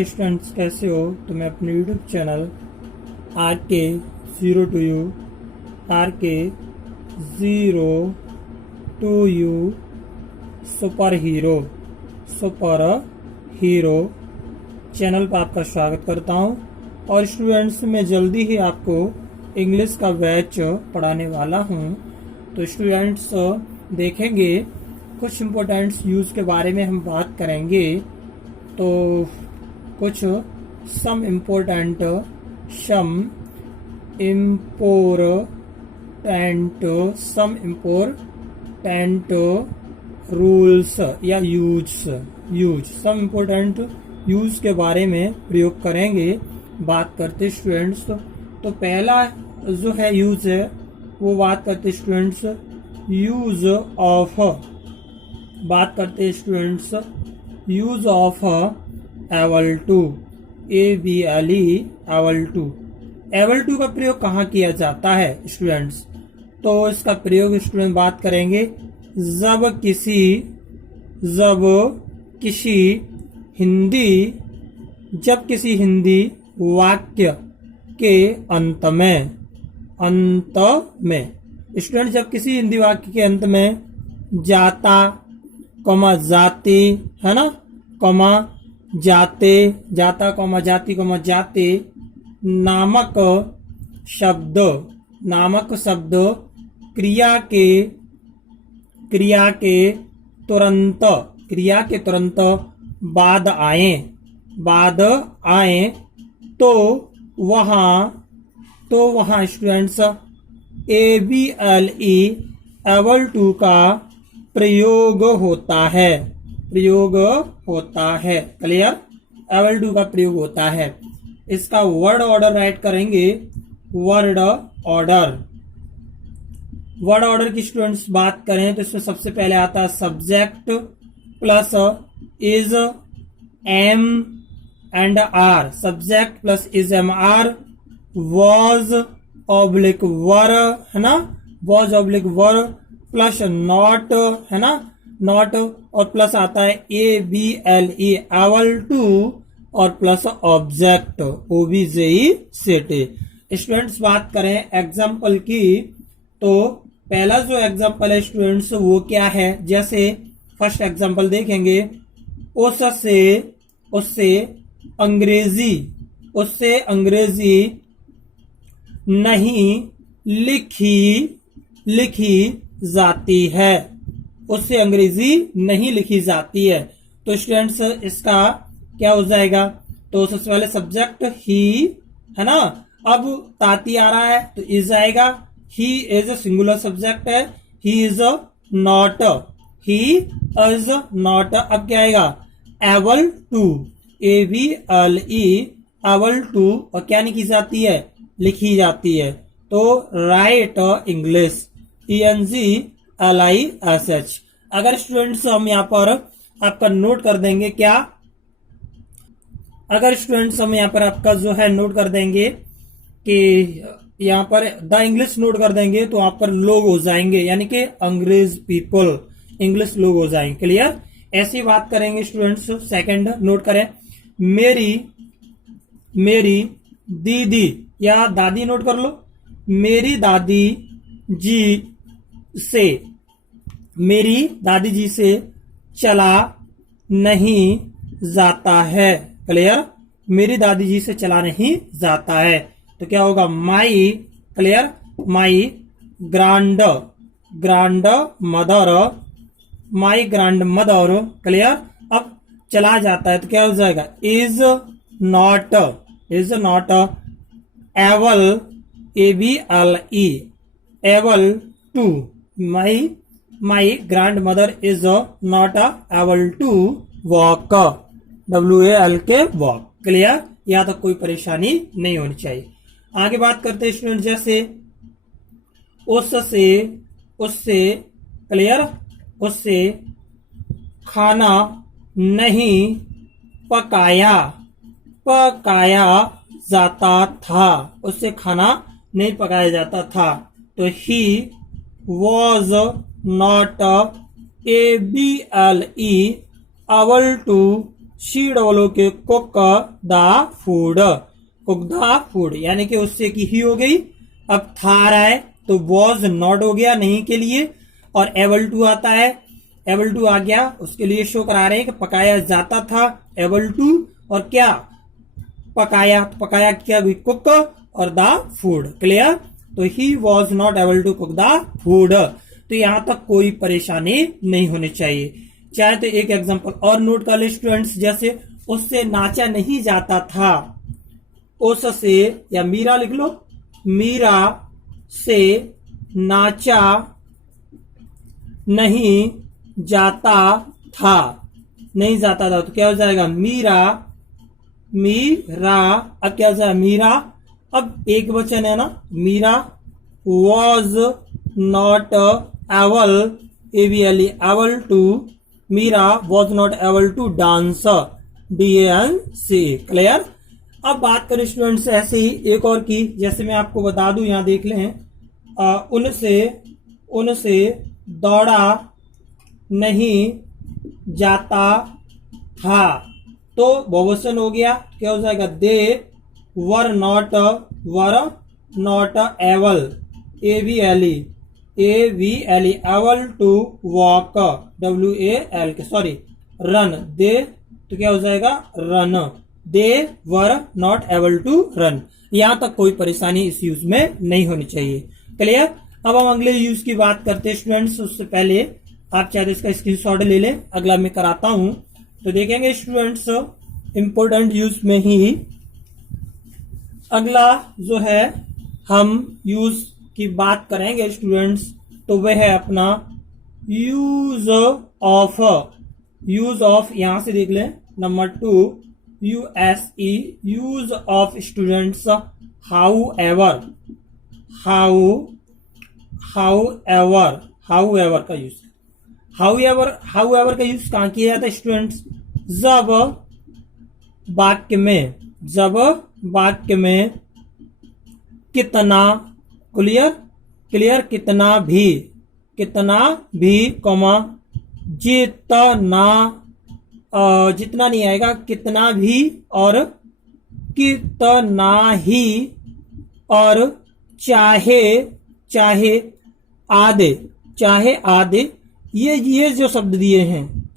Hi students, कैसे हो? तो मैं अपने YouTube channel R K zero to you superhero channel पर आपका स्वागत करता हूं। और स्टूडेंट्स, मैं जल्दी ही आपको इंग्लिश का बैच पढ़ाने वाला हूं। तो स्टूडेंट्स, देखेंगे कुछ इम्पोर्टेंट यूज के बारे में हम बात करेंगे। तो कुछ सम इम्पोर्टेंट रूल्स या सम इम्पोर्टेंट यूज के बारे में प्रयोग करेंगे, बात करते स्टूडेंट्स। तो पहला जो है यूज है वो बात करते स्टूडेंट्स यूज ऑफ, बात करते students use of able to, able to का प्रयोग कहाँ किया जाता है स्टूडेंट्स? तो इसका प्रयोग स्टूडेंट बात करेंगे जब किसी हिंदी वाक्य के अंत में स्टूडेंट, जब किसी हिंदी वाक्य के अंत में जाता, कमा जाती, है ना, कमा जाते, जाता, कमा जाती, कमा जाते नामक शब्द क्रिया के तुरंत बाद आए तो वहाँ स्टूडेंट्स एबल टू का प्रयोग होता है। क्लियर? एबल टू का प्रयोग होता है। इसका वर्ड ऑर्डर राइट करेंगे। वर्ड ऑर्डर की स्टूडेंट्स बात करें तो इसमें सबसे पहले आता है subject plus is am and are, subject plus is am are, was oblique were, है ना, was oblique were plus not, है ना, नॉट, और प्लस आता है ABLE एबल टू, और plus object OBJE set. Students बात करें एग्जाम्पल की, तो पहला जो एग्जाम्पल है स्टूडेंट्स वो क्या है? जैसे फर्स्ट एग्जाम्पल देखेंगे, उससे अंग्रेजी नहीं लिखी जाती है। उससे अंग्रेजी नहीं लिखी जाती है। तो स्टूडेंट्स इसका क्या हो जाएगा? तो सबसे पहले सब्जेक्ट ही, है ना, अब ताती आ रहा है तो इज आएगा। He is a singular subject है, ही इज नॉट, अब क्या आएगा? Able to, ABLE able to, और क्या लिखी जाती है? लिखी जाती है। तो राइट इंग्लिश ENGLISH। अगर स्टूडेंट्स हम यहाँ पर आपका नोट कर देंगे, क्या? अगर स्टूडेंट्स हम यहाँ पर आपका जो है नोट कर देंगे कि यहाँ पर द इंग्लिश नोट कर देंगे तो वहां पर लोग हो जाएंगे, यानी कि अंग्रेज पीपल, इंग्लिश लोग हो जाएंगे। क्लियर? ऐसी बात करेंगे स्टूडेंट्स। सेकंड नोट करें, मेरी दीदी या दादी नोट कर लो। मेरी दादी जी से चला नहीं जाता है। क्लियर? मेरी दादी जी से चला नहीं जाता है तो क्या होगा? My, clear, my grandmother, clear. अब चला जाता है तो क्या हो जाएगा? Is not able, ABLE able to, my grandmother is not able to walk, WALK walk. Clear? यहाँ तक कोई परेशानी नहीं होनी चाहिए। आगे बात करते हैं स्टूडेंट, जैसे उससे क्लियर, उससे खाना नहीं पकाया जाता था। उससे खाना नहीं पकाया जाता था तो he was not ABLE able to COOK cook the food, cook the food, यानी कि उससे की ही हो गई। अब था आ रहा है तो वॉज नॉट हो गया नहीं के लिए, और एबल टू आता है, एबल टू आ गया, उसके लिए शो करा रहे हैं कि पकाया जाता था, एबल टू, और क्या पकाया, पकाया क्या, कुक और द फूड। क्लियर? तो he was not able to cook the food. तो यहां तक कोई परेशानी नहीं होनी चाहिए। चाहे तो एक एग्जांपल और नोट कर ले स्टूडेंट्स, जैसे उससे नाचा नहीं जाता था, उससे, या मीरा लिख लो, मीरा से नाचा नहीं जाता था, नहीं जाता था, तो क्या हो जाएगा, मीरा, मीरा, अब क्या हो जाएगा, मीरा, अब एक वचन है ना, Meera was not able, able, able to, Meera was not able to dance, DANCE। Clear? अब बात करें स्टूडेंट्स ऐसे ही एक और की, जैसे मैं आपको बता दूं, यहां देख लें, उनसे दौड़ा नहीं जाता था, तो बहुवचन हो गया, क्या हो जाएगा, they were not able, ABLE able to walk, WAL, sorry, run, they, तो क्या हो जाएगा, run, they were not able to run. यहां तक कोई परेशानी इस यूज में नहीं होनी चाहिए। क्लियर? अब हम अगले यूज की बात करते हैं स्टूडेंट्स, उससे पहले आप चाहे तो इसका स्क्रीनशॉट ले लें, अगला मैं कराता हूं। तो देखेंगे स्टूडेंट्स इंपोर्टेंट यूज में ही अगला जो है हम यूज की बात करेंगे स्टूडेंट्स, तो वह है अपना यूज ऑफ, यूज ऑफ, यहां से देख लें, number 2 USE, use of students, however, however का यूज, हाउएवर का यूज कहां किया जाता है स्टूडेंट्स, जब वाक्य में कितना, क्लियर, कितना भी, कॉमा, जितना नहीं आएगा, कितना भी, और कितना ही, और चाहे आधे, ये जो शब्द दिए हैं,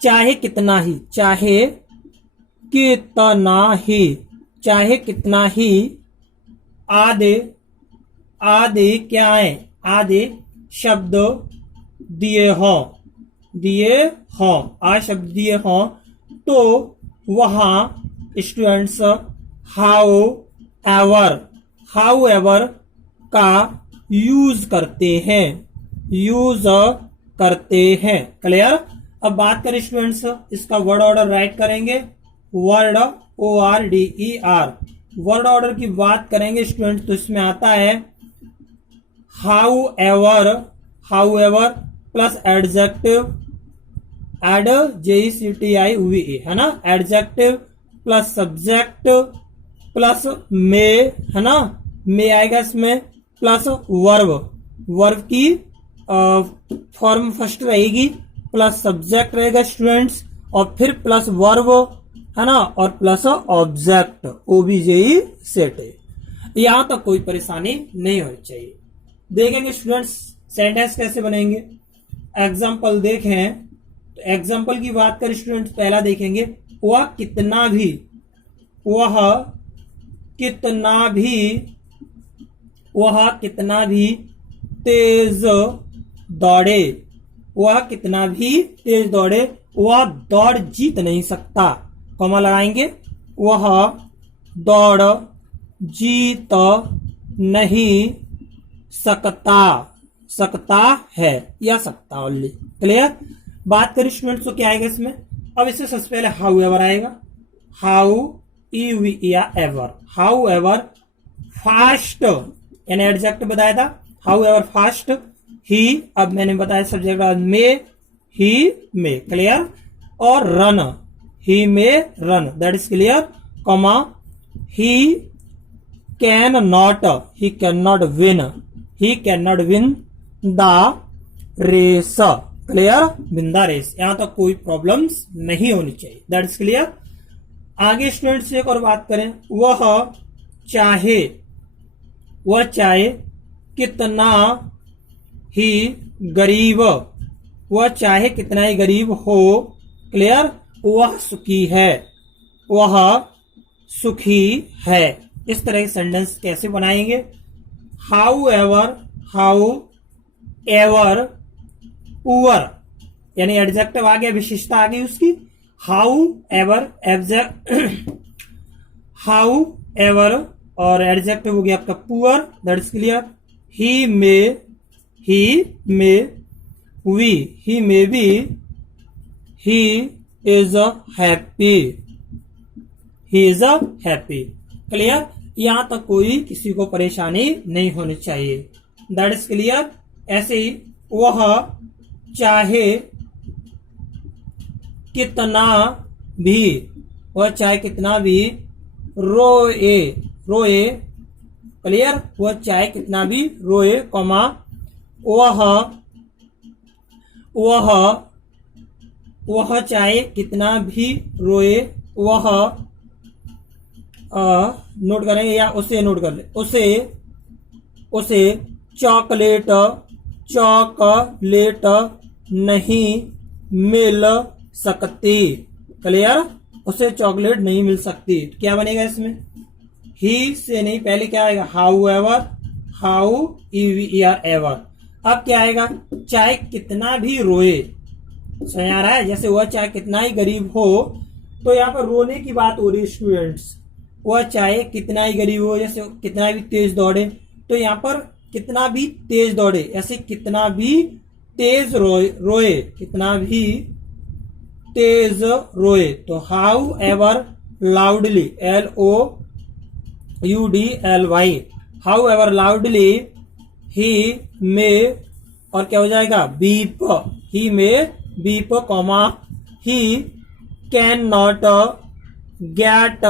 चाहे कितना ही, चाहे कितना ही, आधे क्या है, आधे शब्द दिए हो, आ शब्द दिए हो, तो वहां स्टूडेंट्स हाउएवर का यूज करते हैं, क्लियर? अब बात करें स्टूडेंट्स, इसका वर्ड ऑर्डर राइट करेंगे, वर्ड ORDER, वर्ड ऑर्डर की बात करेंगे स्टूडेंट्स, तो इसमें आता है हाउएवर प्लस एडजेक्टिव, JECTIVE, है ना, एडजेक्टिव प्लस सब्जेक्ट प्लस मे, है ना, मे आएगा इसमें, प्लस वर्ब की फॉर्म फर्स्ट रहेगी, प्लस सब्जेक्ट रहेगा स्टूडेंट्स, और फिर प्लस वर्ब, है ना, और प्लस ऑब्जेक्ट, OBJE सेट है। यहां तक कोई परेशानी नहीं होनी चाहिए। देखेंगे स्टूडेंट्स सेंटेंस कैसे बनेंगे, एग्जाम्पल देखें, तो एग्जाम्पल की बात करें स्टूडेंट्स, पहला देखेंगे, वह कितना भी तेज दौड़े, वह दौड़ जीत नहीं सकता, कॉमा लगाएंगे, वह दौड़ जीत नहीं सकता है, या सकता ओनली। क्लियर? बात करें स्टूडेंट्स तो क्या आएगा इसमें, अब इससे सबसे पहले हाउएवर आएगा, हाउएवर फास्ट, यानी एडजेक्टिव बताया था, हाउएवर फास्ट, ही, अब मैंने बताया सब्जेक्ट ही में, क्लियर, और run, he may run, that is clear, comma, he can not win the race, clear, बिंदा रेस, यहां तक कोई प्रॉब्लम्स नहीं होनी चाहिए, दैट इज क्लियर। आगे स्टूडेंट्स एक और बात करें, चाहे वह चाहे कितना ही गरीब, वह चाहे कितना ही गरीब हो, क्लियर, वह सुखी है, वह सुखी है। इस तरह के सेंटेंस कैसे बनाएंगे, हाउ एवर पुअर, यानी एडजेक्टिव आ गया, विशेषता आ गई उसकी, हाउ एवर और एडजेक्टिव हो गया आपका poor, that is clear. He may be he is happy, clear, यहां तक कोई किसी को परेशानी नहीं होनी चाहिए, दैट इज क्लियर। ऐसे ही वह चाहे कितना भी रोए, क्लियर, वह चाहे कितना भी रोए, कॉमा, वह चाहे कितना भी रोए, वह नोट करेंगे या उसे नोट कर ले, उसे चॉकलेट नहीं मिल सकती, क्लियर, उसे चॉकलेट नहीं मिल सकती। क्या बनेगा इसमें, ही से नहीं, पहले क्या आएगा, हाउ एवर। अब क्या आएगा, चाहे कितना भी रोए, समझ आ रहा है, जैसे वह चाहे कितना ही गरीब हो, तो यहाँ पर रोने की बात हो रही है स्टूडेंट्स, वह चाहे कितना ही गरीब हो, जैसे कितना भी तेज दौड़े, तो यहाँ पर कितना भी तेज दौड़े, ऐसे कितना भी तेज रोए, कितना भी तेज रोए, तो however loudly, LOUDLY, however loudly he may, और क्या हो जाएगा, weep, he may weep, comma, he can not get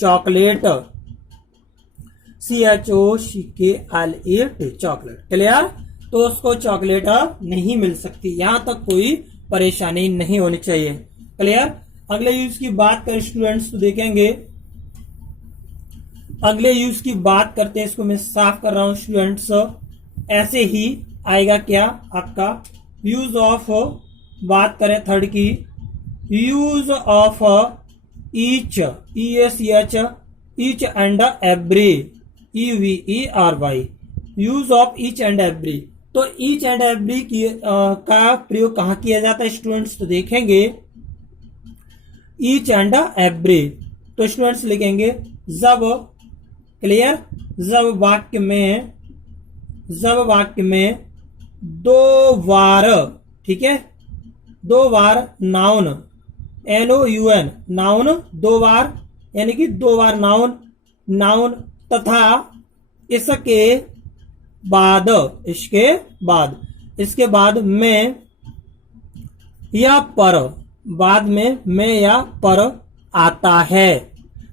chocolate, CHOCKLET, chocolate, clear, तो उसको चॉकलेट नहीं मिल सकती, यहां तक कोई परेशानी नहीं होनी चाहिए, क्लियर। अगले यूज की बात करें स्टूडेंट्स तो देखेंगे, अगले यूज की बात करते हैं, इसको मैं साफ कर रहा हूं स्टूडेंट्स, ऐसे ही आएगा क्या आपका यूज ऑफ, बात करें थर्ड की, use of each, EACH, each and every, EVERY, use of each and every. तो ईच एंड एवरी की का प्रयोग कहां किया जाता है स्टूडेंट्स, तो देखेंगे ईच एंड एवरी, तो स्टूडेंट्स लिखेंगे जब, क्लियर, जब वाक्य में दो बार, ठीक है, दो बार नाउन, NOUN, नाउन दो बार, यानी कि दो बार नाउन तथा इसके बाद में या पर, बाद में मैं या पर आता है,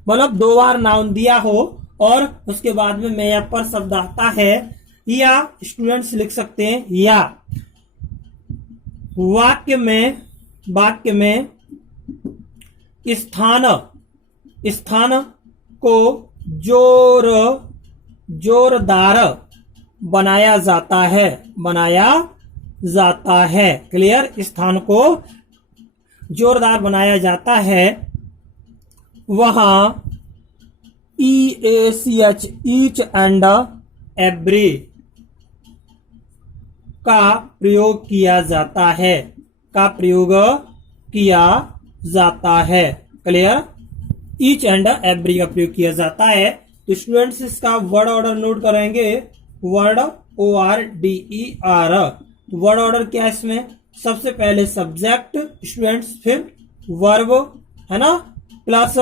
मतलब दो बार नाउन दिया हो और उसके बाद में मैं या पर शब्द आता है, या स्टूडेंट्स लिख सकते हैं या वाक्य में स्थान को जोरदार बनाया जाता है, क्लियर, स्थान को जोरदार बनाया जाता है, वहां EACH, ईच एंड एवरी का प्रयोग किया जाता है, क्लियर, ईच एंड एवरी का प्रयोग किया जाता है। तो स्टूडेंट्स इसका वर्ड ऑर्डर नोट करेंगे, वर्ड ORDER, वर्ड ऑर्डर क्या है इसमें, सबसे पहले सब्जेक्ट स्टूडेंट्स, फिर वर्ब, है ना, प्लस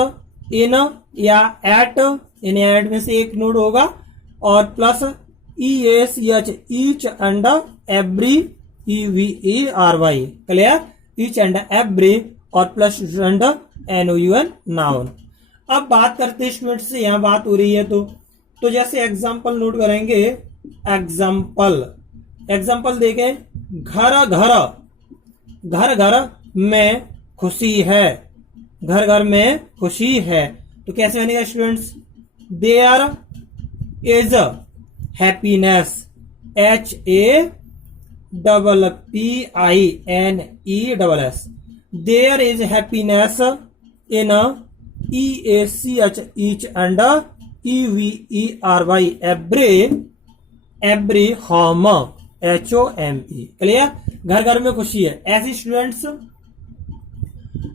इन या एट, इन या एट में से एक नोड होगा, और plus EACH, each and every, EVERY, clear, each and every, और प्लस एंड NOUN, नाउन। अब बात करते हैं स्टूडेंट्स से, यहां बात हो रही है तो जैसे एग्जाम्पल नोट करेंगे, एग्जाम्पल, एग्जाम्पल देखें, घर घर में खुशी है, घर घर में खुशी है, तो कैसे बनेगा students? There is happiness, HAPPINESS, there is happiness in EACH, each and EVERY, every home, HOME। Clear? घर घर में खुशी है। ऐसी स्टूडेंट्स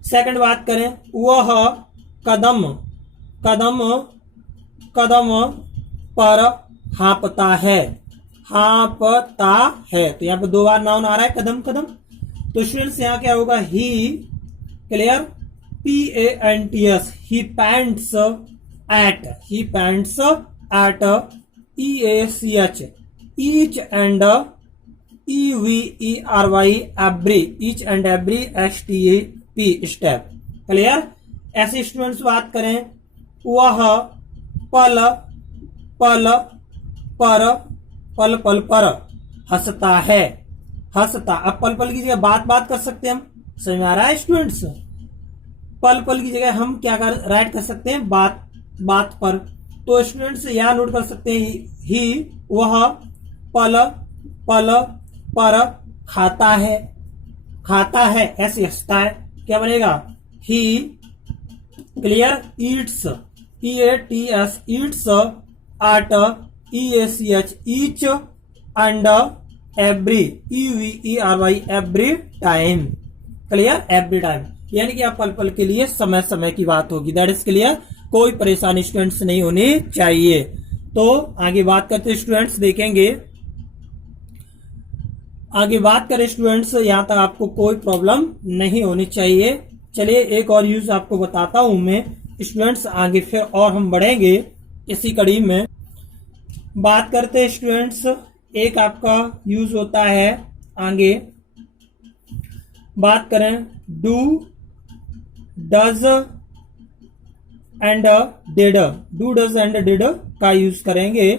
सेकंड बात करें, वह कदम पर हाँपता है, तो यहाँ पे 2 बार नाउन आ रहा है, कदम। तो स्टूडेंट्स यहाँ क्या होगा? He, clear, PANTS, he pants at, EACH, each and EVERY, every, each and every, STEP, step. Clear? ऐसे स्टूडेंट्स बात करें, वह पल पर हंसता है, अब पल की जगह बात कर सकते हैं हम। समझ में आ रहा है स्टूडेंट्स? पल की जगह हम क्या राइट कर सकते हैं? बात पर। तो स्टूडेंट्स यहां नोट कर सकते हैं, ही, वह पल पर खाता है, ऐसे हंसता है, क्या बनेगा? He, clear, eats, EATS, eats at, EACH, each and every, EVERY, every time. Clear? Every time, यानी कि आप पल के लिए, समय की बात होगी। That is clear? कोई परेशानी स्टूडेंट्स नहीं होनी चाहिए। तो आगे बात करते स्टूडेंट्स, देखेंगे आगे बात करें स्टूडेंट्स, यहां तक आपको कोई प्रॉब्लम नहीं होनी चाहिए। चलिए एक और यूज आपको बताता हूं मैं स्टूडेंट्स, आगे फिर और हम बढ़ेंगे इसी कड़ी में। बात करते स्टूडेंट्स, एक आपका यूज होता है, आगे बात करें, डू, डज एंड डिड, का यूज करेंगे।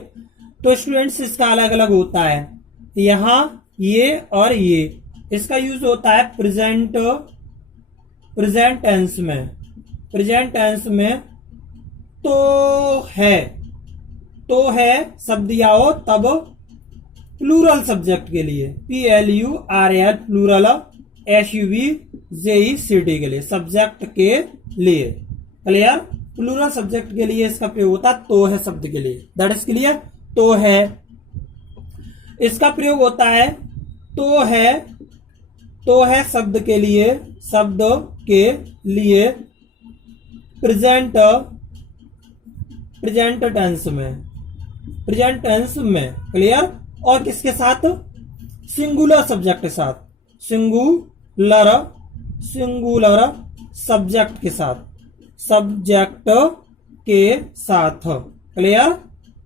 तो स्टूडेंट्स इसका अलग अलग होता है, यहां ये और ये, इसका यूज होता है प्रेजेंट टेंस में, तो है शब्द दिया हो तब प्लूरल सब्जेक्ट के लिए, PLURAL, प्लूरल, SUBJECT के लिए, सब्जेक्ट के लिए। क्लियर? प्लूरल सब्जेक्ट के लिए इसका प्रयोग होता है तो है शब्द के लिए। That is clear? तो है, इसका प्रयोग होता है तो है शब्द के लिए प्रेजेंट टेंस में। क्लियर? और किसके साथ? सिंगुलर सब्जेक्ट के साथ, सिंगुलर सब्जेक्ट के साथ। क्लियर?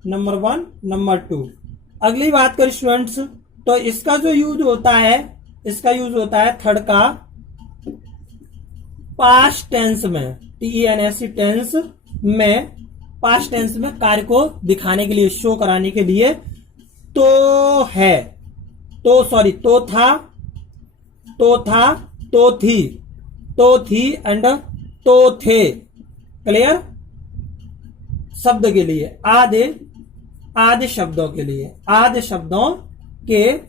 Number 1, number 2। अगली बात करें स्टूडेंट्स, तो इसका जो यूज होता है, थर्ड का पास्ट टेंस में, TENS टेंस में, पास्ट टेंस में कार्य को दिखाने के लिए, शो कराने के लिए, तो था, तो थी एंड तो थे। क्लियर? शब्द के लिए, आधे शब्दों के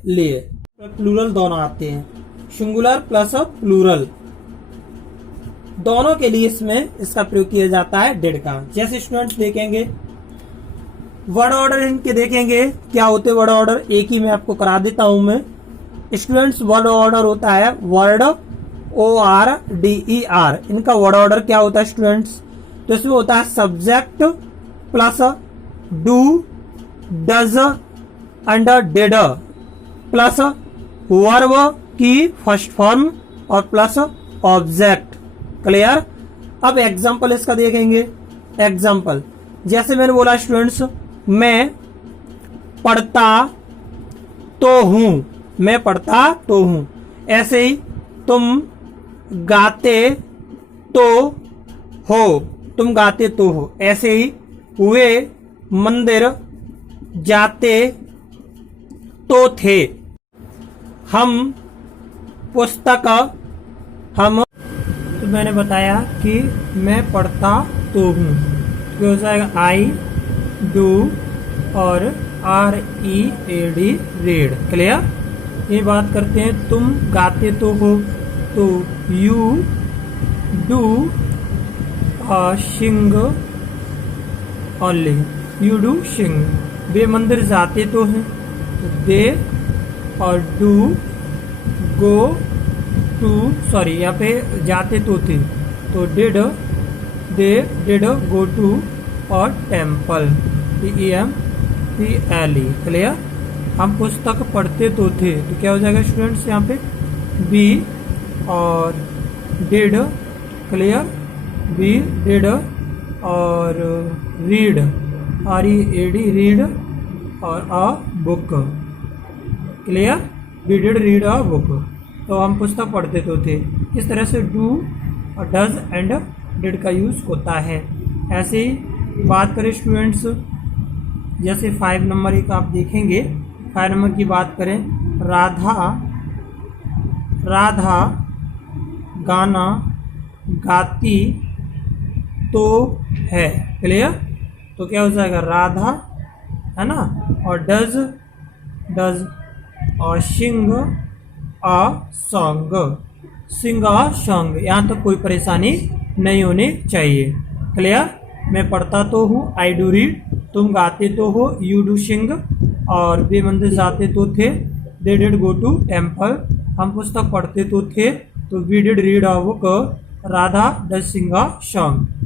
लिए, प्लूरल दोनों आते हैं, सिंगुलर प्लस प्लूरल दोनों के लिए इसमें इसका प्रयोग किया जाता है डिड का। जैसे स्टूडेंट्स देखेंगे वर्ड ऑर्डर, इनके देखेंगे क्या होते हैं वर्ड ऑर्डर, एक ही मैं आपको करा देता हूं मैं। स्टूडेंट्स वर्ड ऑर्डर होता है वर्ड, ORDER, इनका वर्ड ऑर्डर क्या होता है स्टूडेंट्स? तो इसमें होता है subject plus do, does and did plus verb की फर्स्ट फॉर्म और प्लस ऑब्जेक्ट। क्लियर? अब एग्जाम्पल इसका देखेंगे। एग्जाम्पल जैसे मैंने बोला स्टूडेंट्स, मैं पढ़ता तो हूं, ऐसे ही तुम गाते तो हो, ऐसे ही वे मंदिर जाते तो थे। हम पुस्तक हम तो मैंने बताया कि मैं पढ़ता तो हूँ, तो हो जाएगा आई डू और READ रीड। क्लियर। ये बात करते हैं तुम गाते तो हो, तो you do sing only, you do sing. वे मंदिर जाते तो हैं, तो दे और डू गो टू, सॉरी यहाँ पे जाते तो थे, तो did they did go to और टेम्पल TEMPLE। क्लियर। हम पुस्तक पढ़ते तो थे, तो क्या हो जाएगा स्टूडेंट्स यहाँ पे बी और डिड। क्लियर। बी डिड और रीड READ रीड और a book. Clear. We did read a book, तो हम पुस्तक पढ़ते तो थे। इस तरह से डू और डज एंड डिड का यूज होता है। ऐसे ही बात करें स्टूडेंट्स, जैसे 5 नंबर एक आप देखेंगे, 5 नंबर की बात करें, राधा गाना गाती तो है। क्लियर। तो क्या हो जाएगा राधा, है ना, और डज और सिंग a song, Singh a song. यहाँ तक कोई परेशानी नहीं होनी चाहिए। क्लियर। मैं पढ़ता तो हूँ आई डू रीड, तुम गाते तो हो यू डू सिंग, और वे मंदिर जाते तो थे they did go to temple. हम पुस्तक पढ़ते तो थे, तो we did read a book. Radha does sing a song.